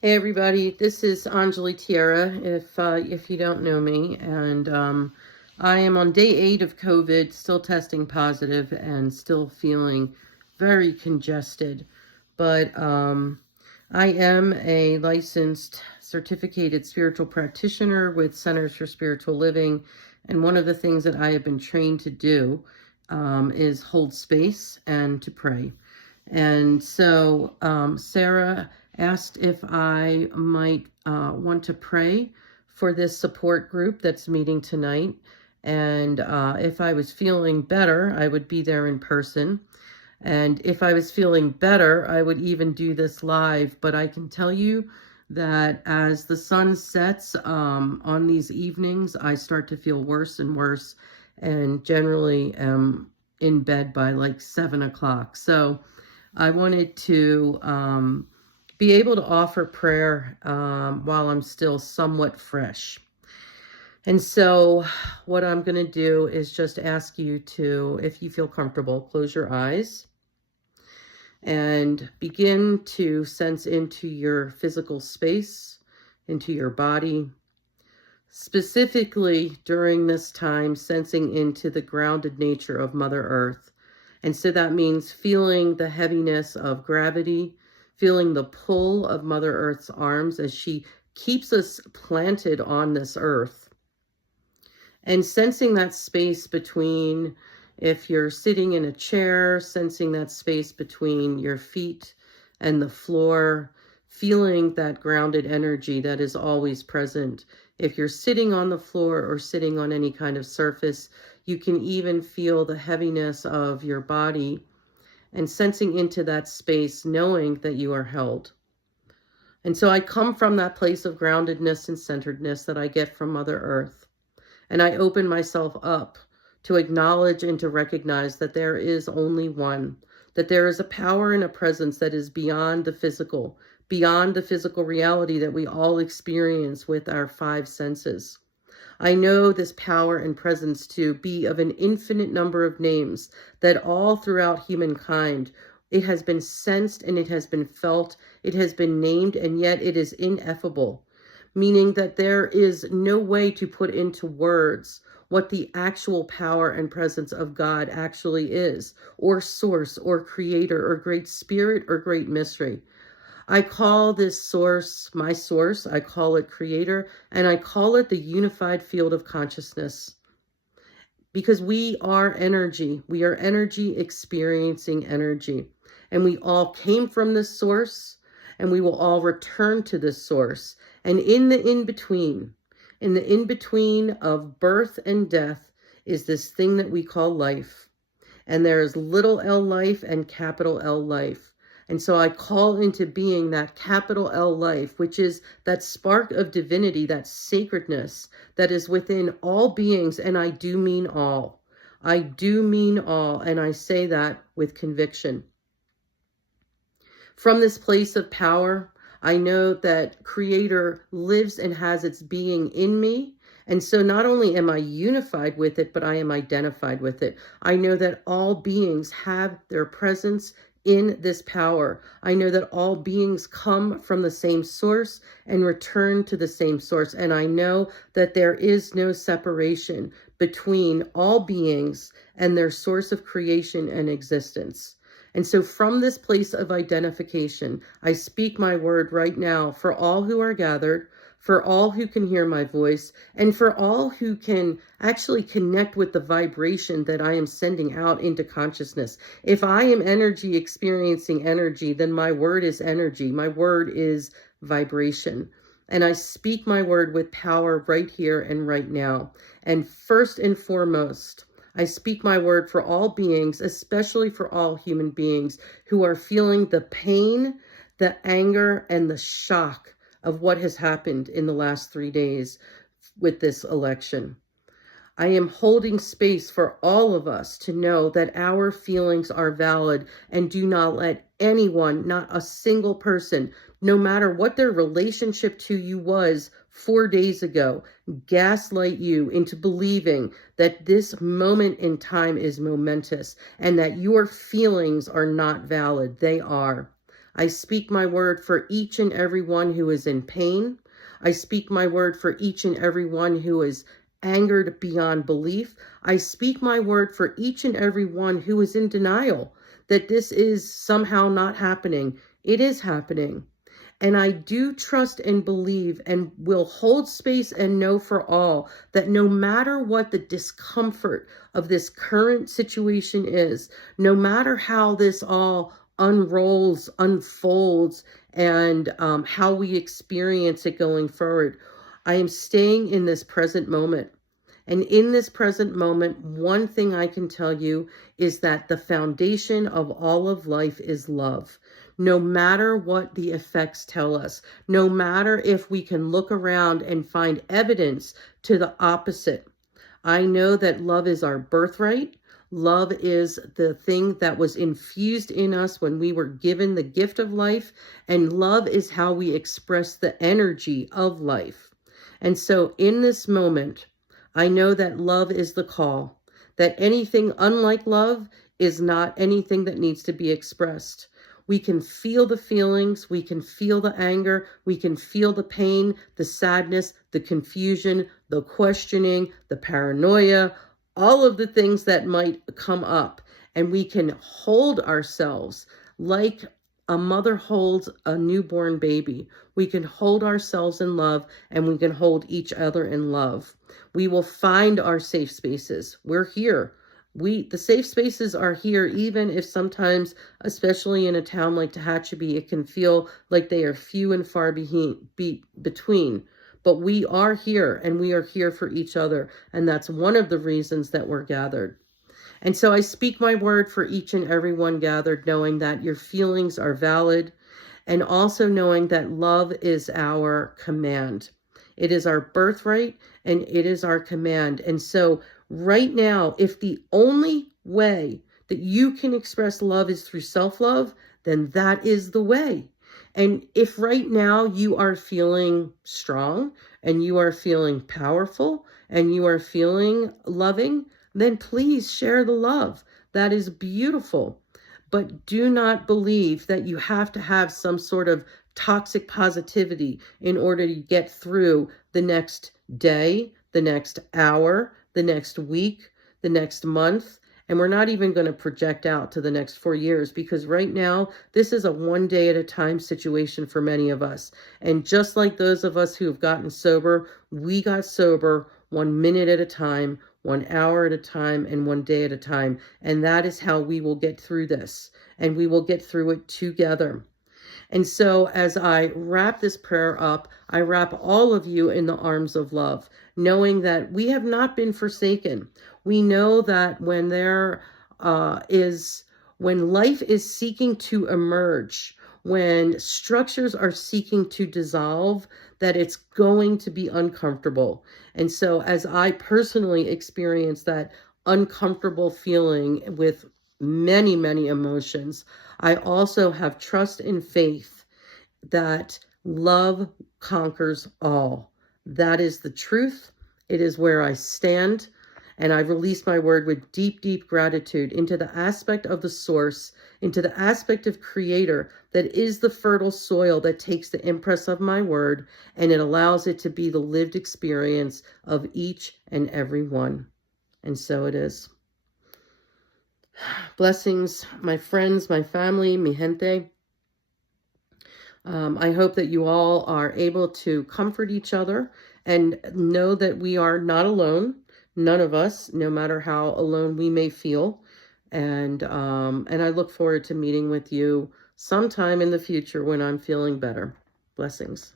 Hey everybody, this is Anjali Tierra, if you don't know me, and I am on day 8 of COVID, still testing positive and still feeling very congested, but I am a licensed certificated spiritual practitioner with Centers for Spiritual Living, and one of the things that I have been trained to do is hold space and to pray. And so Sarah asked if I might want to pray for this support group that's meeting tonight. And if I was feeling better, I would be there in person. And if I was feeling better, I would even do this live. But I can tell you that as the sun sets on these evenings, I start to feel worse and worse, and generally am in bed by like 7 o'clock. So I wanted to be able to offer prayer while I'm still somewhat fresh. And so what I'm going to do is just ask you to, if you feel comfortable, close your eyes and begin to sense into your physical space, into your body, specifically during this time, sensing into the grounded nature of Mother Earth. And so that means feeling the heaviness of gravity, feeling the pull of Mother Earth's arms as she keeps us planted on this earth, and sensing that space between, if you're sitting in a chair, sensing that space between your feet and the floor, feeling that grounded energy that is always present. If you're sitting on the floor or sitting on any kind of surface, you can even feel the heaviness of your body and sensing into that space, knowing that you are held. And so I come from that place of groundedness and centeredness that I get from Mother Earth. And I open myself up to acknowledge and to recognize that there is only one, that there is a power and a presence that is beyond the physical reality that we all experience with our 5 senses. I know this power and presence to be of an infinite number of names, that all throughout humankind, it has been sensed and it has been felt, it has been named, and yet it is ineffable. Meaning that there is no way to put into words what the actual power and presence of God actually is, or source, or creator, or great spirit, or great mystery. I call this source my source, I call it creator, and I call it the unified field of consciousness. Because we are energy experiencing energy. And we all came from this source, and we will all return to this source. And in the in-between of birth and death is this thing that we call life. And there is little L life and capital L life. And so I call into being that capital L life, which is that spark of divinity, that sacredness that is within all beings. And I do mean all. I do mean all. And I say that with conviction. From this place of power, I know that Creator lives and has its being in me. And so not only am I unified with it, but I am identified with it. I know that all beings have their presence in this power. I know that all beings come from the same source and return to the same source. And I know that there is no separation between all beings and their source of creation and existence. And so from this place of identification, I speak my word right now for all who are gathered, for all who can hear my voice, and for all who can actually connect with the vibration that I am sending out into consciousness. If I am energy experiencing energy, then my word is energy. My word is vibration. And I speak my word with power right here and right now. And first and foremost, I speak my word for all beings, especially for all human beings who are feeling the pain, the anger, and the shock of what has happened in the last 3 days with this election. I am holding space for all of us to know that our feelings are valid, and do not let anyone, not a single person, no matter what their relationship to you was 4 days ago, gaslight you into believing that this moment in time is momentous and that your feelings are not valid. They are. I speak my word for each and every one who is in pain. I speak my word for each and every one who is angered beyond belief. I speak my word for each and every one who is in denial that this is somehow not happening. It is happening. And I do trust and believe and will hold space and know for all that no matter what the discomfort of this current situation is, no matter how this all unrolls, unfolds, and how we experience it going forward, I am staying in this present moment. And in this present moment, one thing I can tell you is that the foundation of all of life is love. No matter what the effects tell us, no matter if we can look around and find evidence to the opposite, I know that love is our birthright. Love is the thing that was infused in us when we were given the gift of life, and love is how we express the energy of life. And so in this moment, I know that love is the call, that anything unlike love is not anything that needs to be expressed. We can feel the feelings, we can feel the anger, we can feel the pain, the sadness, the confusion, the questioning, the paranoia, all of the things that might come up. And we can hold ourselves like a mother holds a newborn baby. We can hold ourselves in love, and we can hold each other in love. We will find our safe spaces. We're here. The safe spaces are here, even if sometimes, especially in a town like Tehachapi, it can feel like they are few and far between. But we are here, and we are here for each other. And that's one of the reasons that we're gathered. And so I speak my word for each and every one gathered, knowing that your feelings are valid, and also knowing that love is our command. It is our birthright, and it is our command. And so right now, if the only way that you can express love is through self-love, then that is the way. And if right now you are feeling strong, and you are feeling powerful, and you are feeling loving, then please share the love. That is beautiful. But do not believe that you have to have some sort of toxic positivity in order to get through the next day, the next hour, the next week, the next month. And we're not even going to project out to the next 4 years, because right now, this is a one day at a time situation for many of us. And just like those of us who have gotten sober, we got sober 1 minute at a time, 1 hour at a time, and 1 day at a time. And that is how we will get through this. And we will get through it together. And so as I wrap this prayer up, I wrap all of you in the arms of love, knowing that we have not been forsaken. We know that when when life is seeking to emerge, when structures are seeking to dissolve, that it's going to be uncomfortable. And so as I personally experience that uncomfortable feeling with many, many emotions, I also have trust and faith that love conquers all. That is the truth. It is where I stand. And I release my word with deep, deep gratitude into the aspect of the source, into the aspect of creator that is the fertile soil that takes the impress of my word, and it allows it to be the lived experience of each and every one. And so it is. Blessings, my friends, my family, mi gente. I hope that you all are able to comfort each other and know that we are not alone. None of us, no matter how alone we may feel. And I look forward to meeting with you sometime in the future when I'm feeling better. Blessings.